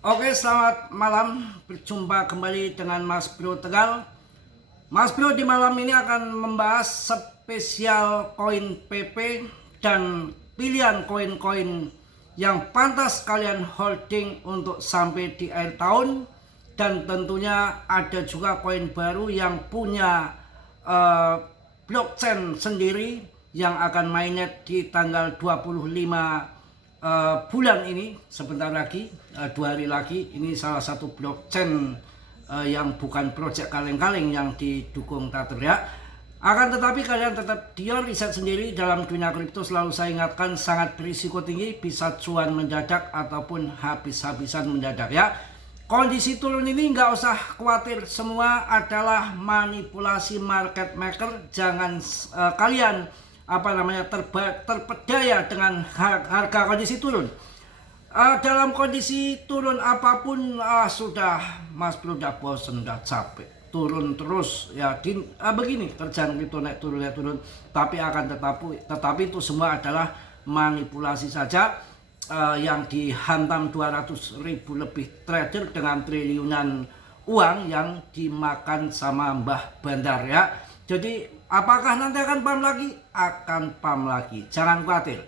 Oke, selamat malam. Berjumpa kembali dengan Mas Bro Tegal. Mas Bro di malam ini akan membahas spesial koin PP dan pilihan koin-koin yang pantas kalian holding untuk sampai di akhir tahun. Dan tentunya ada juga koin baru yang punya blockchain sendiri yang akan mainnet di tanggal 25 bulan ini, sebentar lagi, 2 hari lagi. Ini salah satu blockchain yang bukan project kaleng-kaleng yang didukung Tether ya. Akan tetapi kalian tetap riset sendiri dalam dunia kripto. Selalu saya ingatkan, sangat berisiko tinggi, bisa cuan mendadak ataupun habis-habisan mendadak ya. Kondisi turun ini nggak usah khawatir, semua adalah manipulasi market maker. Jangan kalian terpedaya dengan harga kondisi turun. Dalam kondisi turun apapun, sudah Mas Bro udah bosen, udah capek turun terus ya. Begini kerjaan kripto, naik turun. Tapi tetapi itu semua adalah manipulasi saja. Yang dihantam 200.000 lebih trader dengan triliunan uang yang dimakan sama Mbah Bandar ya. Jadi apakah nanti akan pump lagi? Akan pump lagi, jangan khawatir.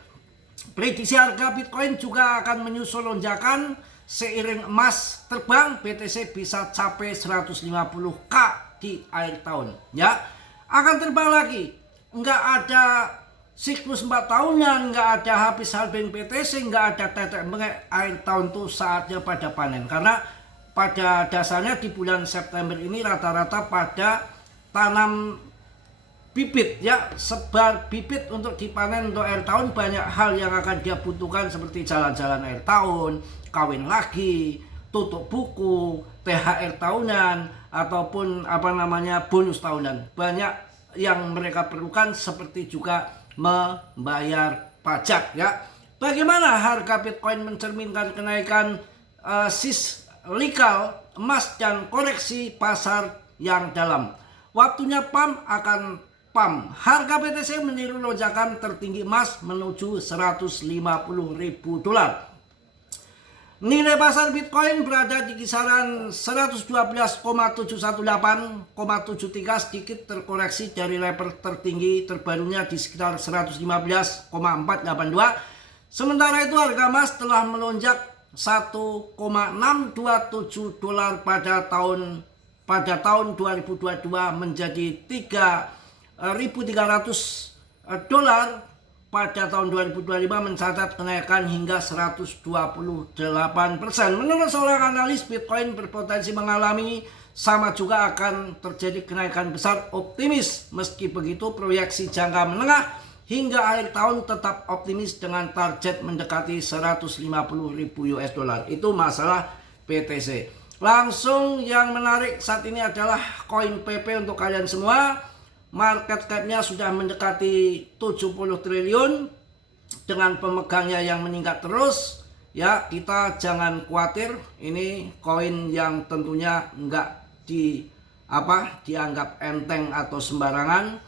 Prediksi harga Bitcoin juga akan menyusul lonjakan seiring emas terbang. BTC bisa capai 150k di akhir tahun ya. Akan terbang lagi, nggak ada siklus 4 tahunan, nggak ada habis halving BTC, nggak ada tetek bengek. Akhir tahun tuh saatnya pada panen, karena pada dasarnya di bulan September ini rata-rata pada tanam bibit ya, sebar bibit untuk dipanen untuk akhir tahun. Banyak hal yang akan dia butuhkan seperti jalan-jalan akhir tahun, kawin lagi, tutup buku, THR tahunan, ataupun bonus tahunan. Banyak yang mereka perlukan, seperti juga membayar pajak ya. Bagaimana harga Bitcoin mencerminkan kenaikan siklikal emas dan koreksi pasar yang dalam. Waktunya pump akan pump. Harga BTC meniru lonjakan tertinggi emas menuju 150.000 dolar. Nilai pasar Bitcoin berada di kisaran 112,718,73, sedikit terkoreksi dari level tertinggi terbarunya di sekitar 115,482. Sementara itu harga emas telah melonjak 1,627 dolar pada tahun 2022 menjadi 3.300 dolar. Pada tahun 2025 mencatat kenaikan hingga 128%. Menurut seorang analis, Bitcoin berpotensi mengalami sama juga akan terjadi kenaikan besar optimis. Meski begitu, proyeksi jangka menengah hingga akhir tahun tetap optimis dengan target mendekati 150.000 US dollar. Itu masalah BTC. Langsung yang menarik saat ini adalah koin PP untuk kalian semua. Market cap-nya sudah mendekati 70 triliun dengan pemegangnya yang meningkat terus ya. Kita jangan khawatir, ini koin yang tentunya enggak dianggap enteng atau sembarangan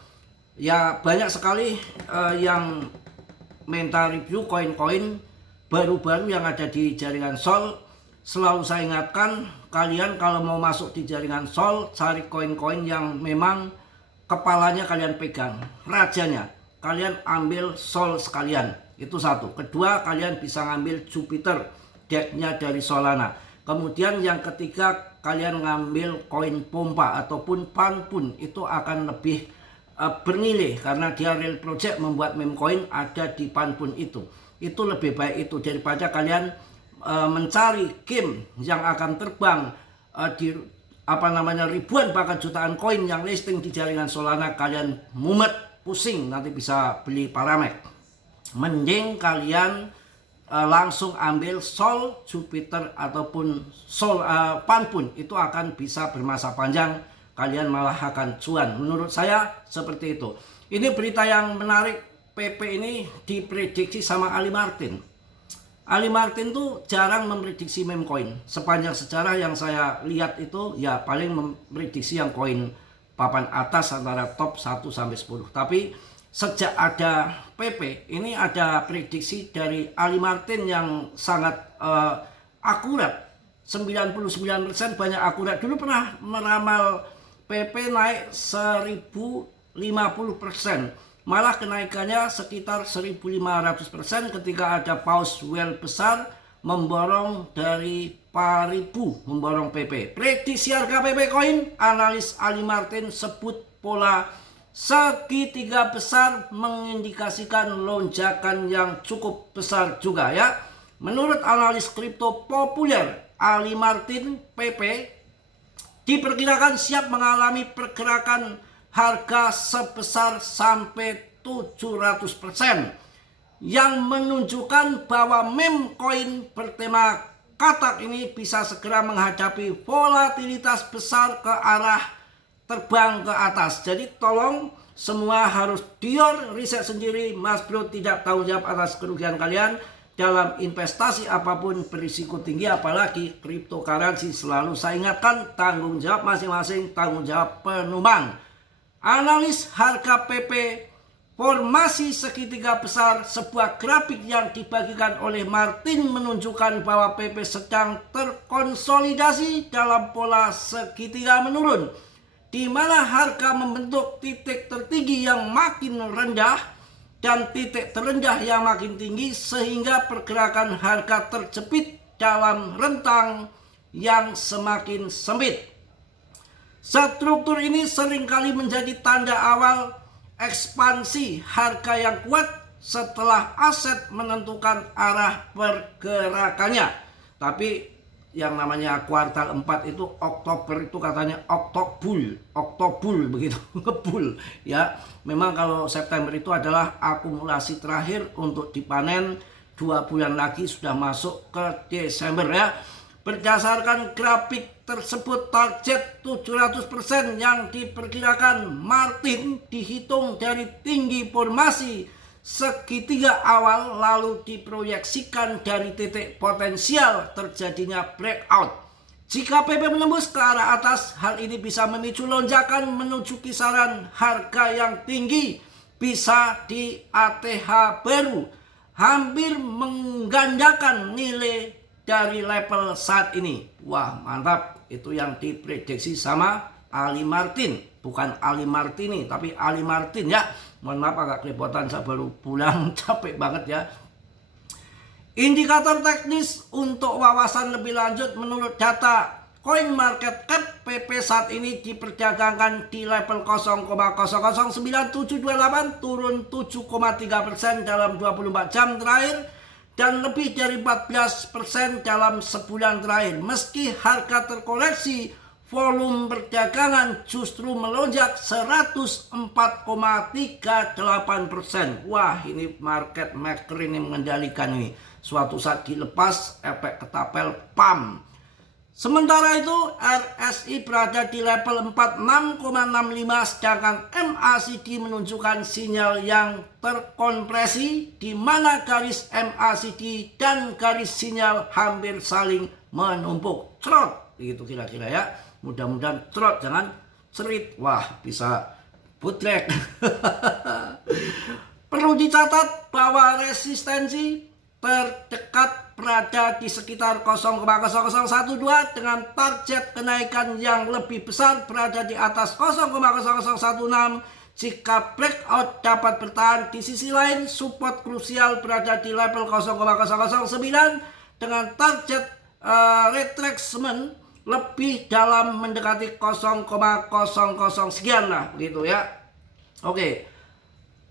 ya. Banyak sekali yang minta review koin-koin baru-baru yang ada di jaringan Sol. Selalu saya ingatkan kalian, kalau mau masuk di jaringan Sol, cari koin-koin yang memang kepalanya kalian pegang, rajanya kalian ambil Sol sekalian. Itu satu. Kedua, kalian bisa ngambil Jupiter, decknya dari Solana. Kemudian yang ketiga, kalian ngambil koin pompa ataupun panpun. Itu akan lebih bernilai karena dia real project membuat meme coin ada di panpun itu. Itu lebih baik itu daripada kalian mencari game yang akan terbang di ribuan bahkan jutaan koin yang listing di jaringan Solana. Kalian mumet, pusing, nanti bisa beli Paramex. Mending kalian langsung ambil Sol, Jupiter ataupun Sol panpun. Itu akan bisa bermasa panjang, kalian malah akan cuan. Menurut saya seperti itu. Ini berita yang menarik. PP ini diprediksi sama Ali Martin. Ali Martin tuh jarang memprediksi meme coin. Sepanjang sejarah yang saya lihat itu ya paling memprediksi yang koin papan atas antara top 1 sampai 10. Tapi sejak ada PP ini ada prediksi dari Ali Martin yang sangat akurat 99% banyak akurat. Dulu pernah meramal PP naik 1050%, malah kenaikannya sekitar 1500% ketika ada paus well besar memborong dari Paribu, memborong PP. Prediksi harga PP koin, analis Ali Martin sebut pola segitiga besar mengindikasikan lonjakan yang cukup besar juga ya. Menurut analis kripto populer Ali Martin, PP diperkirakan siap mengalami pergerakan harga sebesar sampai 700% yang menunjukkan bahwa meme coin bertema katak ini bisa segera menghadapi volatilitas besar ke arah terbang ke atas. Jadi tolong semua harus dior riset sendiri. Mas Bro tidak tanggung jawab atas kerugian kalian dalam investasi apapun berisiko tinggi, apalagi cryptocurrency. Selalu saya ingatkan, tanggung jawab masing-masing, tanggung jawab penumpang. Analis harga PP formasi segitiga besar, sebuah grafik yang dibagikan oleh Martin menunjukkan bahwa PP sedang terkonsolidasi dalam pola segitiga menurun, di mana harga membentuk titik tertinggi yang makin rendah dan titik terendah yang makin tinggi, sehingga pergerakan harga terjepit dalam rentang yang semakin sempit. Struktur ini seringkali menjadi tanda awal ekspansi harga yang kuat setelah aset menentukan arah pergerakannya. Tapi yang namanya kuartal 4 itu Oktober itu katanya Oktobul begitu, ngebul ya. Memang kalau September itu adalah akumulasi terakhir untuk dipanen, 2 bulan lagi sudah masuk ke Desember ya. Berdasarkan grafik tersebut, target 700% yang diperkirakan Martin dihitung dari tinggi formasi segitiga awal, lalu diproyeksikan dari titik potensial terjadinya breakout. Jika PP menembus ke arah atas, hal ini bisa memicu lonjakan menuju kisaran harga yang tinggi, bisa di ATH baru, hampir menggandakan nilai dari level saat ini. Wah mantap, itu yang diprediksi sama Ali Martin, bukan Ali Martini tapi Ali Martin ya. Mohon maaf agak kelepotan, saya baru pulang capek banget ya. Indikator teknis untuk wawasan lebih lanjut, menurut data CoinMarketCap, PP saat ini diperdagangkan di level 0,00978, turun 7,3% dalam 24 jam terakhir dan lebih dari 14% dalam sebulan terakhir. Meski harga terkoreksi, volume perdagangan justru melonjak 104,38%. Wah, ini market maker ini mengendalikan ini. Suatu saat dilepas, efek ketapel pam. Sementara itu RSI berada di level 46,65, sedangkan MACD menunjukkan sinyal yang terkompresi, di mana garis MACD dan garis sinyal hampir saling menumpuk. Trot, gitu kira-kira ya. Mudah-mudahan trot, jangan cerit. Wah, bisa bootleg. Perlu dicatat bahwa resistensi terdekat berada di sekitar 0,0012 dengan target kenaikan yang lebih besar berada di atas 0,0016. Jika breakout dapat bertahan, di sisi lain support krusial berada di level 0,009 dengan target retracement lebih dalam mendekati 0,00 sekian lah begitu ya. Oke.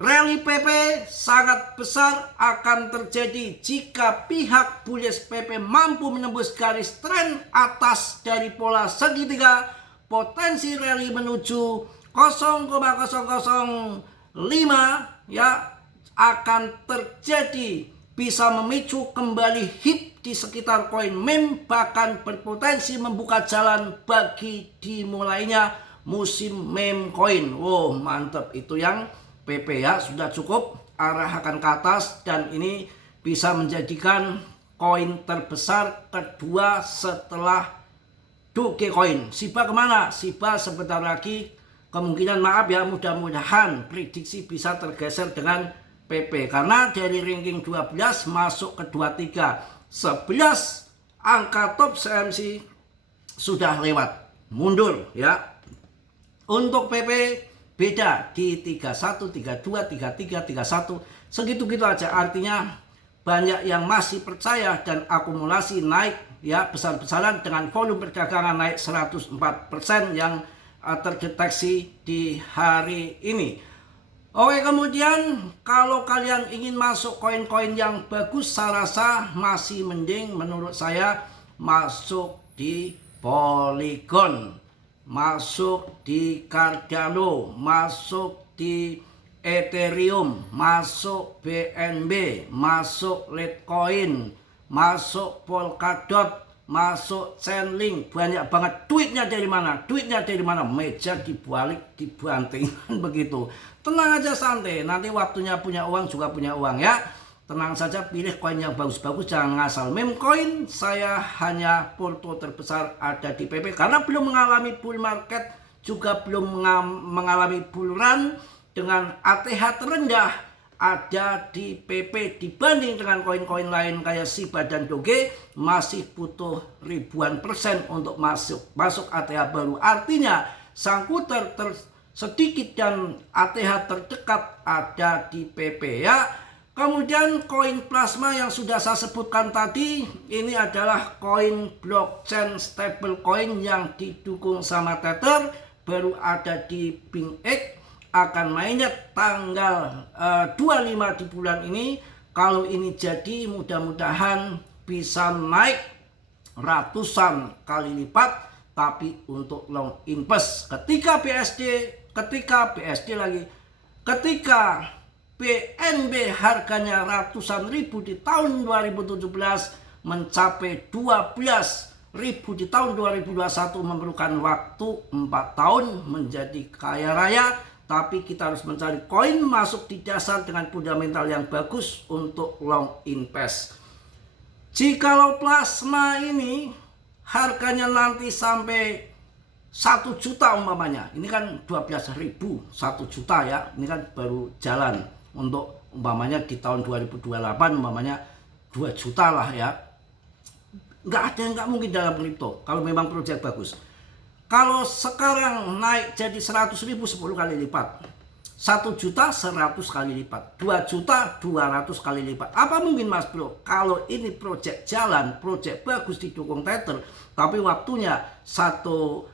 Rally PP sangat besar akan terjadi jika pihak bullish PP mampu menembus garis tren atas dari pola segitiga. Potensi rally menuju 0,005 ya akan terjadi, bisa memicu kembali HIP di sekitar koin meme, bahkan berpotensi membuka jalan bagi dimulainya musim meme koin. Wow, mantap, itu yang PP ya. Sudah cukup, arah akan ke atas, dan ini bisa menjadikan koin terbesar kedua setelah Dogecoin. Shiba kemana? Shiba sebentar lagi kemungkinan, maaf ya, mudah-mudahan prediksi bisa tergeser dengan PP, karena dari ranking 12 masuk ke 23. 11 angka top CMC sudah lewat, mundur ya. Untuk PP beda di 31, 32, 33, 31, segitu-gitu aja. Artinya banyak yang masih percaya dan akumulasi naik ya besar-besaran dengan volume perdagangan naik 104% yang terdeteksi di hari ini. Oke, kemudian kalau kalian ingin masuk koin-koin yang bagus, saya rasa masih mending menurut saya masuk di Polygon, masuk di Cardano, masuk di Ethereum, masuk BNB, masuk Litecoin, masuk Polkadot, masuk Chainlink. Banyak banget. Duitnya dari mana? Duitnya dari mana? Meja dibalik, dibanting begitu. Tenang aja, santai. Nanti waktunya punya uang juga punya uang ya. Tenang saja, pilih koin yang bagus-bagus, jangan ngasal meme coin. Saya hanya porto terbesar ada di PP karena belum mengalami bull market, juga belum mengalami bull run. Dengan ATH terendah ada di PP dibanding dengan koin-koin lain kayak Shiba dan Doge, masih butuh ribuan persen untuk masuk ATH baru. Artinya sangkuter sedikit dan ATH terdekat ada di PP ya. Kemudian koin plasma yang sudah saya sebutkan tadi, ini adalah koin blockchain stable coin yang didukung sama Tether, baru ada di BingX, akan mainnet tanggal 25 di bulan ini. Kalau ini jadi, mudah-mudahan bisa naik ratusan kali lipat, tapi untuk long invest. Ketika BNB harganya ratusan ribu di tahun 2017 mencapai 12.000 di tahun 2021, memerlukan waktu 4 tahun menjadi kaya raya. Tapi kita harus mencari koin masuk di dasar dengan fundamental yang bagus untuk long invest. Jikalau plasma ini harganya nanti sampai 1 juta umpamanya, ini kan 12.000, 1 juta ya, ini kan baru jalan. Untuk umpamanya di tahun 2028 umpamanya 2 juta lah ya. Nggak ada yang nggak mungkin dalam kripto kalau memang proyek bagus. Kalau sekarang naik jadi 100.000, 10 kali lipat. 1 juta 100 kali lipat. 2 juta 200 kali lipat. Apa mungkin Mas Bro? Kalau ini proyek jalan, proyek bagus didukung Tether, tapi waktunya satu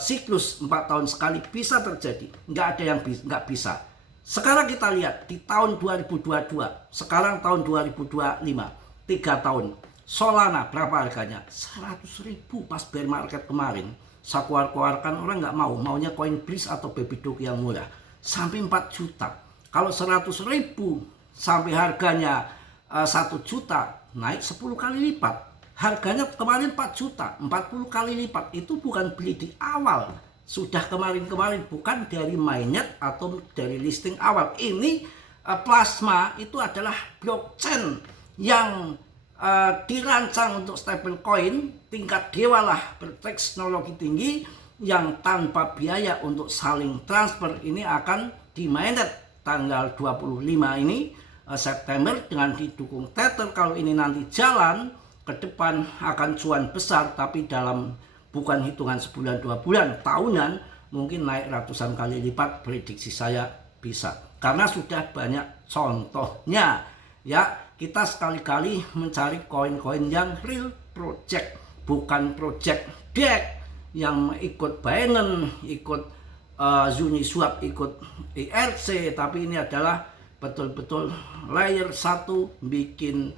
siklus 4 tahun sekali bisa terjadi. Nggak ada yang nggak bisa. Sekarang kita lihat di tahun 2022, sekarang tahun 2025, 3 tahun. Solana berapa harganya? 100.000 pas bear market kemarin. Saya keluarkan orang nggak mau, maunya koin Breeze atau Babydoge yang murah. Sampai 4 juta. Kalau 100.000 sampai harganya 1 juta, naik 10 kali lipat. Harganya kemarin 4 juta, 40 kali lipat. Itu bukan beli di awal. Sudah kemarin-kemarin, bukan dari mainnet atau dari listing awal. Ini plasma itu adalah blockchain yang dirancang untuk stablecoin tingkat dewa lah, berteknologi tinggi yang tanpa biaya untuk saling transfer. Ini akan di mainnet tanggal 25 ini September dengan didukung Tether. Kalau ini nanti jalan ke depan akan cuan besar, tapi dalam bukan hitungan sebulan 2 bulan, tahunan mungkin naik ratusan kali lipat, prediksi saya bisa. Karena sudah banyak contohnya ya. Kita sekali-kali mencari koin-koin yang real project, bukan project deck yang ikut Binance, ikut Uniswap, ikut IRC, tapi ini adalah betul-betul layer 1 bikin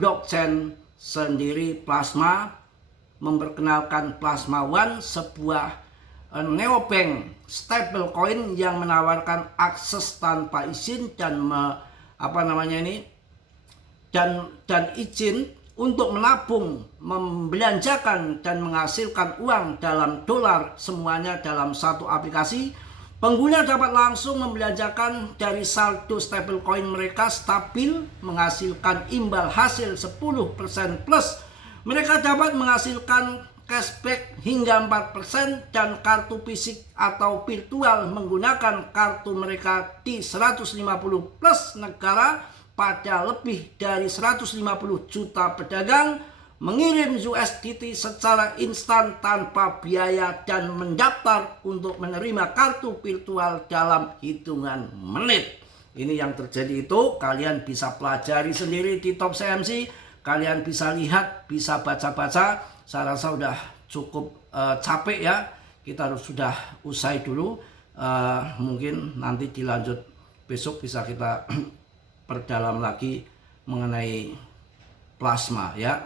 blockchain sendiri. Plasma memperkenalkan Plasma One, sebuah neobank stablecoin yang menawarkan akses tanpa izin dan dan izin untuk menabung, membelanjakan dan menghasilkan uang dalam dolar, semuanya dalam satu aplikasi. Pengguna dapat langsung membelanjakan dari saldo stablecoin mereka stabil, menghasilkan imbal hasil 10% plus. Mereka dapat menghasilkan cashback hingga 4% dan kartu fisik atau virtual menggunakan kartu mereka di 150 plus negara pada lebih dari 150 juta pedagang. mengirim USDT secara instan tanpa biaya dan mendaftar untuk menerima kartu virtual dalam hitungan menit. Ini yang terjadi itu kalian bisa pelajari sendiri di Top CMC, kalian bisa lihat, bisa baca-baca. Saya rasa sudah cukup capek ya, kita harus sudah usai dulu. Mungkin nanti dilanjut besok bisa kita perdalam lagi mengenai plasma ya.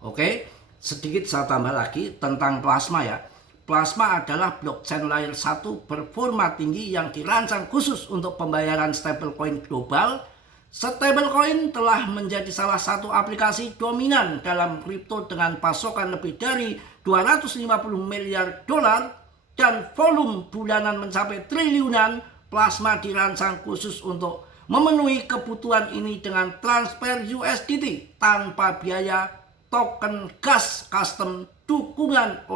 Oke, sedikit saya tambah lagi tentang plasma ya. Plasma adalah blockchain layer 1 performa tinggi yang dirancang khusus untuk pembayaran stablecoin global. Stablecoin telah menjadi salah satu aplikasi dominan dalam kripto dengan pasokan lebih dari 250 miliar dolar dan volume bulanan mencapai triliunan. Plasma dirancang khusus untuk memenuhi kebutuhan ini dengan transfer USDT tanpa biaya, token gas custom, dukungan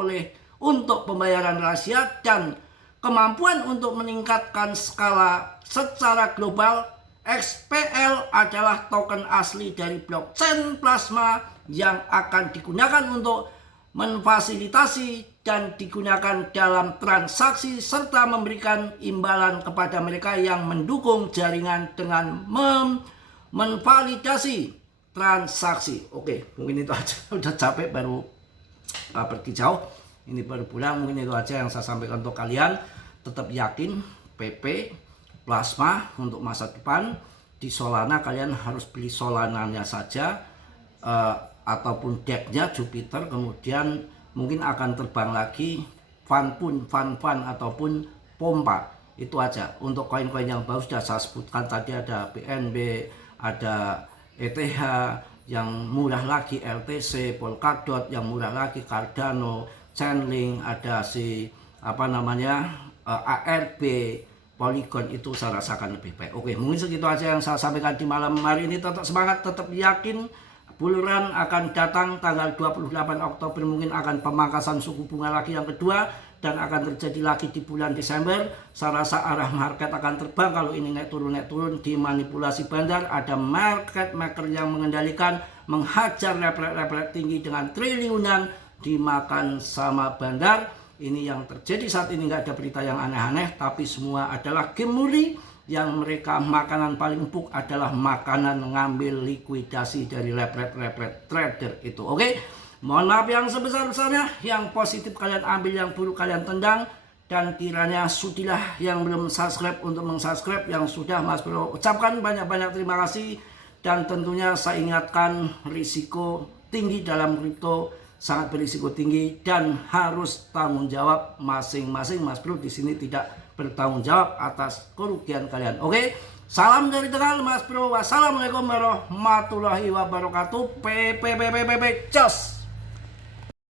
untuk pembayaran rahasia, dan kemampuan untuk meningkatkan skala secara global. XPL adalah token asli dari blockchain plasma yang akan digunakan untuk memfasilitasi dan digunakan dalam transaksi serta memberikan imbalan kepada mereka yang mendukung jaringan dengan memvalidasi transaksi. Oke, mungkin itu aja. Udah capek baru pergi jauh. Ini baru pulang, mungkin itu aja yang saya sampaikan untuk kalian. Tetap yakin PP plasma untuk masa depan. Di Solana kalian harus beli Solananya saja, ataupun decknya Jupiter. Kemudian mungkin akan terbang lagi Fun ataupun Pompa. Itu aja. Untuk koin-koin yang baru sudah saya sebutkan tadi, ada BNB, ada ETH yang murah lagi, LTC, Polkadot yang murah lagi, Cardano, Chainlink, ada ARB, Polygon. Itu saya rasakan lebih baik. Oke, mungkin segitu aja yang saya sampaikan di malam hari ini. Tetap semangat, tetap yakin. Bull run akan datang tanggal 28 Oktober, mungkin akan pemangkasan suku bunga lagi yang kedua, dan akan terjadi lagi di bulan Desember. Saya rasa arah market akan terbang kalau ini naik turun dimanipulasi bandar. Ada market maker yang mengendalikan, menghajar level tinggi dengan triliunan, dimakan sama bandar. Ini yang terjadi saat ini. Nggak ada berita yang aneh-aneh, tapi semua adalah game murni. Yang mereka makanan paling empuk adalah makanan ngambil likuidasi dari lepret trader itu. Oke, mohon maaf yang sebesar-besarnya. Yang positif kalian ambil, yang buruk kalian tendang. Dan kiranya sudilah yang belum subscribe untuk mensubscribe. Yang sudah, Mas Bro ucapkan banyak-banyak terima kasih. Dan tentunya saya ingatkan, risiko tinggi dalam kripto, sangat berisiko tinggi dan harus tanggung jawab masing-masing. Mas Bro di sini tidak bertanggung jawab atas kerugian kalian. Oke, salam dari Tegal, Mas Bro. Wassalamualaikum warahmatullahi wabarakatuh. Cus.